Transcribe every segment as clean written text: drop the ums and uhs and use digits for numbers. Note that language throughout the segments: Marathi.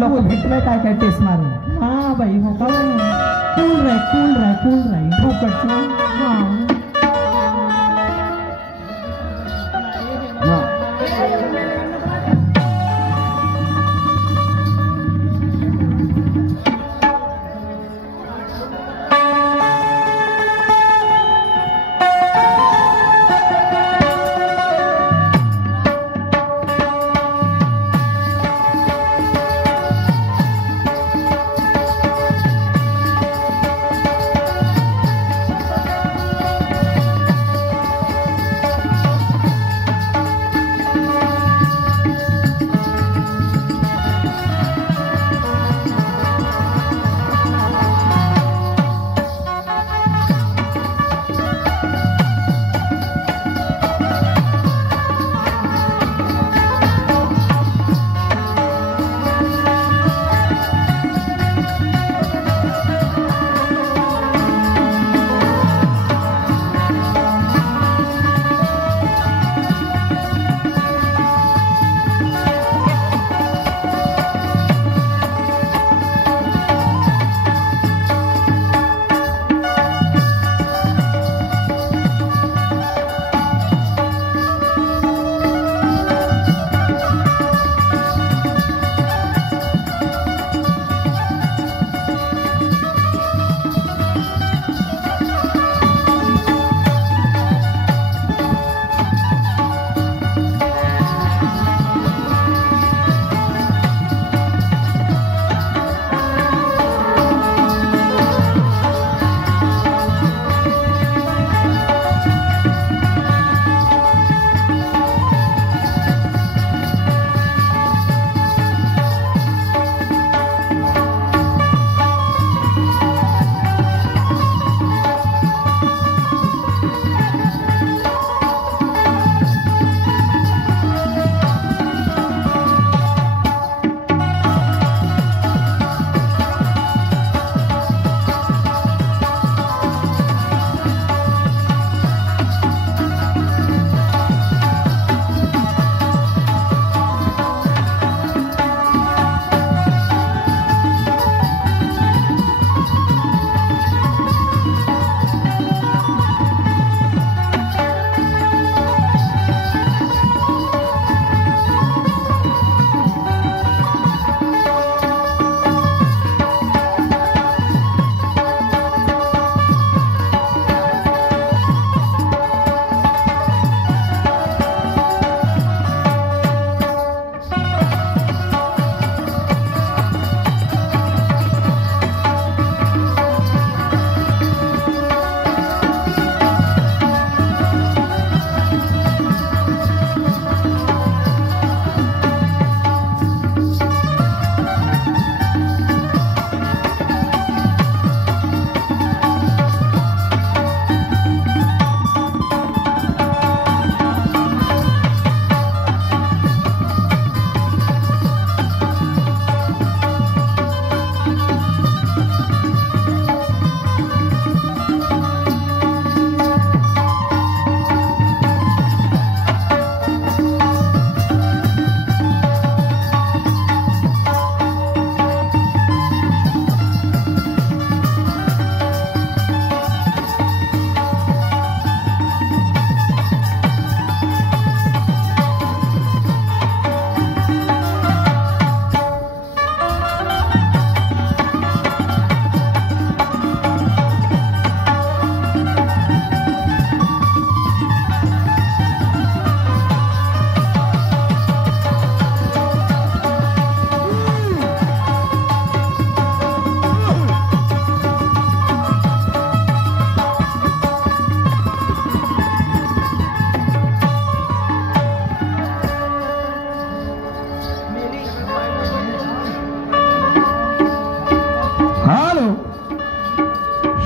लोक भेटले काय काय टेस्ट मारून. हा बाई हो का कूल राही फुकटचं.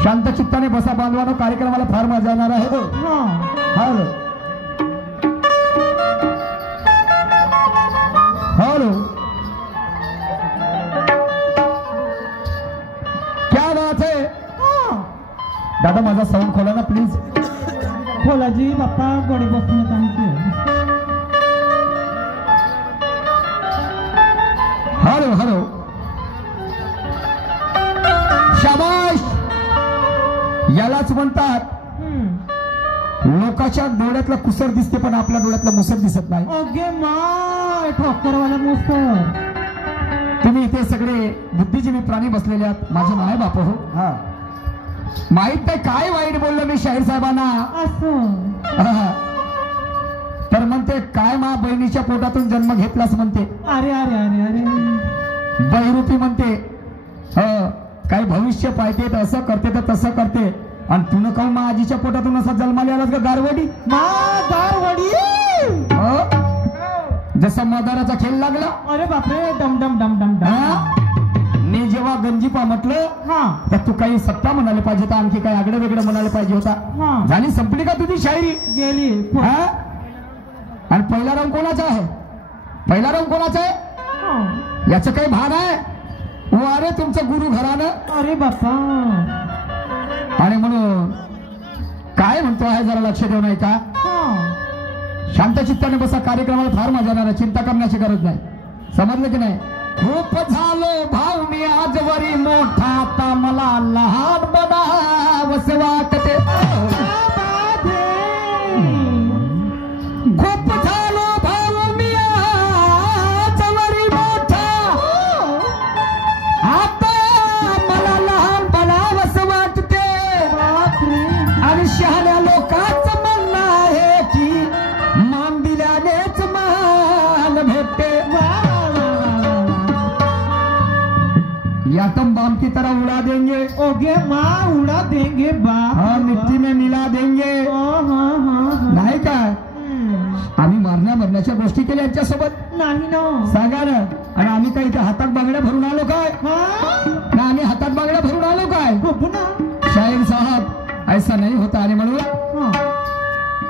शांत चित्ताने बसा बांधवानो, कार्यक्रमाला फार मजा येणार आहे. हॅलो हॅलो, क्या बात है. दादा माझा साऊंड खोला ना प्लीज. खोला जी बाप्पा, गोडी बसून हॅलो हॅलो. यालाच म्हणतात लोकांच्या डोळ्यातला कुसर दिसते पण आपल्या डोळ्यातला मुसर दिसत नाही. ओके माय ठोकरवाला मुसर. तुम्ही इथे सगळे बुद्धिजीवी प्राणी बसलेले आहात, माझे माय बाप हो. माहित नाही काय वाईट बोललो मी शाहीर साहेबांना. असं तर म्हणते काय मा बहिणीच्या पोटातून जन्म घेतलास म्हणते. अरे अरे अरे अरे बहिरूपी म्हणते. काय भविष्य पाहते तर असं करते तर तसं करते. आणि तुला काऊन मा आजीच्या पोटातून असा जन्माला आलास का गारवडी. गारवडी जसा मदाराचा खेळ लागला. अरे बापरे डम डम डम डम डम. मी जेव्हा गंजीपा म्हटलं तर तू काही सत्ता म्हणाले पाहिजे होता, आणखी काही आगडं वेगळं म्हणाले पाहिजे होता. झाली संपली का तुझी शायरी गेली. आणि पहिला रंग कोणाचा आहे. पहिला रंग कोणाचा आहे याचं काही भान आहे. अरे तुमचं गुरु घरानं. अरे बापा. आणि म्हणून काय म्हणतो आहे जरा लक्ष देऊ नाही का. शांत चित्ताने बसा. कार्यक्रमाला फार मजा येणार, चिंता करण्याची गरज नाही. समजलं की नाही. खूप झालो भाऊ मी आजवरी मोठा, आता मला लहान बनावस वाटते. खूप झालो भाऊ मी आजवरी मोठा, आता मला लहान बनावस वाटते. आणि शहाण्या लोकांचं म्हणणं आहे की मान दिल्यानेच मान भेटते. यातम बाम की तरह उड़ा देंगे. ओके माँ उड़ा देंगे बाप. हाँ मिट्टी में मिला देंगे. नाही काय आम्ही मरण्याच्या गोष्टी केल्या यांच्यासोबत नाही ना. सांगा ना. आणि आम्ही काही इथे हातात बांगड्या भरून आलो काय. ना आम्ही हातात बांगड्या भरून आलो काय. शाहीर साहब ऐसा नाही होता. आणि म्हणून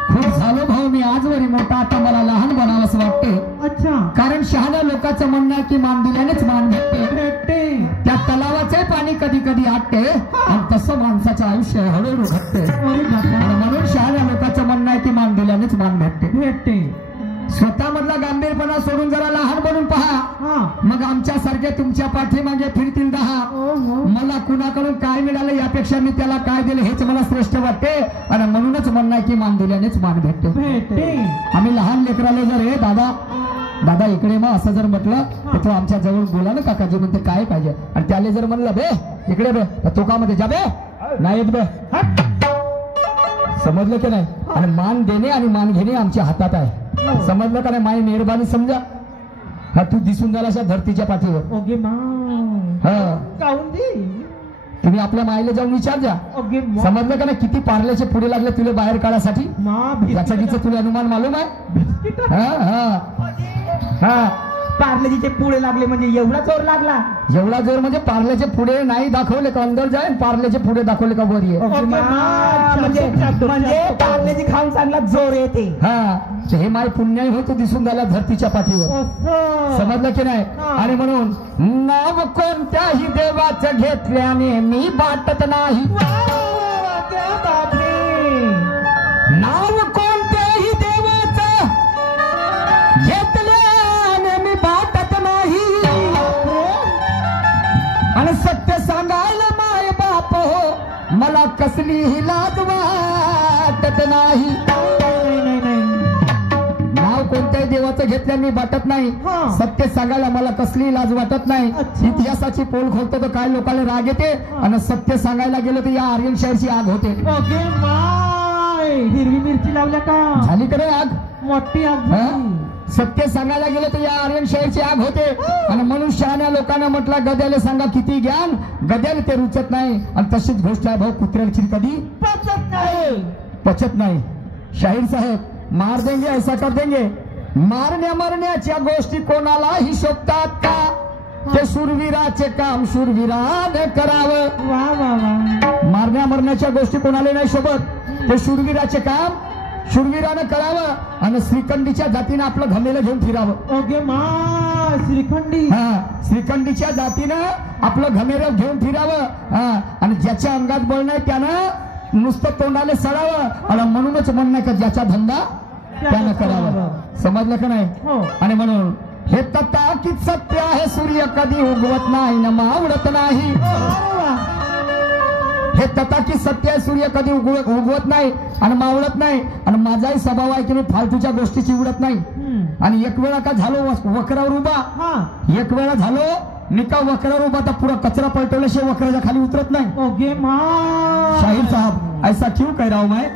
खूप झालो भाऊ मी आजवरी मोठा, आता मला लहान बनावंस वाटते. अच्छा. कारण शहाण्या लोकांचं म्हणणं आहे की मान दिल्यानेच मान भेटते. त्या तलावाचे पाणी कधी कधी आटते आणि तसं माणसाचं आयुष्य हळूहळू घटते. आणि म्हणून शहाण्या लोकांचं म्हणणं आहे की मान दिल्यानेच मान भेटते. स्वतःमधला गांभीरपणा सोडून जरा लहान बनून पहा, मग आमच्यासारखे तुमच्या पाठीमागे फिरतील 10. मला कुणाकडून काय मिळालं यापेक्षा मी त्याला काय दिलं हेच मला श्रेष्ठ वाटते. आणि म्हणूनच म्हणणं आहे की मान दिल्यानेच मान भेटते. आम्ही लहान लेकराले जर हे दादा दादा इकडे मग असं जर म्हटलं तर तो आमच्या जवळ बोला ना काकाजी म्हणते काय पाहिजे. आणि त्याला जर म्हणलं बे इकडे बे तो का मध्ये जा बे नाही येत बे. समजलं की नाही. आणि मान देणे आणि मान घेणे आमच्या हातात आहे. समजलं का नाही. माई मेहरबानी समजा. हा तू दिसून झाला अशा धरतीच्या पाठीवर. ओके मा. तुम्ही आपल्या माईला जाऊन विचार जा. समजलं का नाही. किती पार्ल्याचे पुढे लागले तुला बाहेर काढायसाठी. याच्याकीचं तुला अनुमान मालूम आहे. पार्लेजीचे पुढे लागले म्हणजे एवढा जोर लागला. एवढा जोर म्हणजे पार्ल्याचे पुढे नाही दाखवले का अंदर जाय. पार्ल्याचे पुढे दाखवले का वर ये. म्हणजे पार्लेजी खाऊन चांगला जोर येते. हे माय पुण्याई होतो दिसून झाला धरतीच्या पाठीवर. समजलं की नाही. आणि म्हणून नाव कोणत्याही देवाचं घेतल्याने मी बाटत नाही. नाव कोणत्याही देवाचं घेतल्याने मी बाटत नाही. आणि सत्य सांगायला माय बाप हो मला कसलीही लाज वाटत नाही. नाव कोणत्याही देवाचं घेतल्याने मी बाटत नाही. सत्य सांगायला मला कसलीही लाज वाटत नाही. इतिहासाची पोल खोलतो तर काय लोकांना राग येते आणि सत्य सांगायला गेलो तर या आर्यन शाहीरची आग होते. हिरवी मिरची लावल्या का झाली कडे आग मोठी आग. सत्य सांगायला गेलं तर या आर्यन शाहीरची आग होते. आणि म्हणून शहाण्या लोकांना म्हटलं गद्याला सांगा किती ज्ञान, गद्याला ते रुचत नाही. आणि तशीच गोष्ट आहे भाऊ कुत्र्याची कधी पचत नाही. शाहीर साहेब मार देंगे ऐसा कर देंगे. मारण्या मरण्याच्या गोष्टी कोणालाही शोभतात का. ते शूरवीराचे काम शूरवीराने करावं. मारण्या मरण्याच्या गोष्टी कोणाला नाही शोभत. ते शूरवीराचे काम शूरवीरानं करावं. आणि श्रीखंडीच्या जातीनं आपलं घमेलं घेऊन फिरावं. ओके मा श्रीखंडी. श्रीखंडीच्या जातीनं आपलं घमेलं घेऊन फिरावं. आणि ज्याच्या अंगात बळ नाही त्यानं नुसतं तोंडाले सडावं. आणि म्हणूनच म्हणणं का ज्याचा धंदा त्यानं करावं. समजलं का नाही. आणि म्हणून हे तथाकित सत्य आहे सूर्य कधी उगवत नाही न मावळत नाही. हे तथाकी सत्य आहे, सूर्य कधी उगवत नाही आणि मावळत नाही. आणि माझाही स्वभाव आहे की मी फालतूच्या गोष्टीची उडत नाही. आणि एक वेळा का झालो वक्रावर उभा, एक वेळा झालो निका वक्रावर उभा तर पुरा कचरा पलटवल्याशिवाय वक्राच्या खाली उतरत नाही. ओके मा शाहीर साहब ऐसा क्यों कह रहा हूं मैं.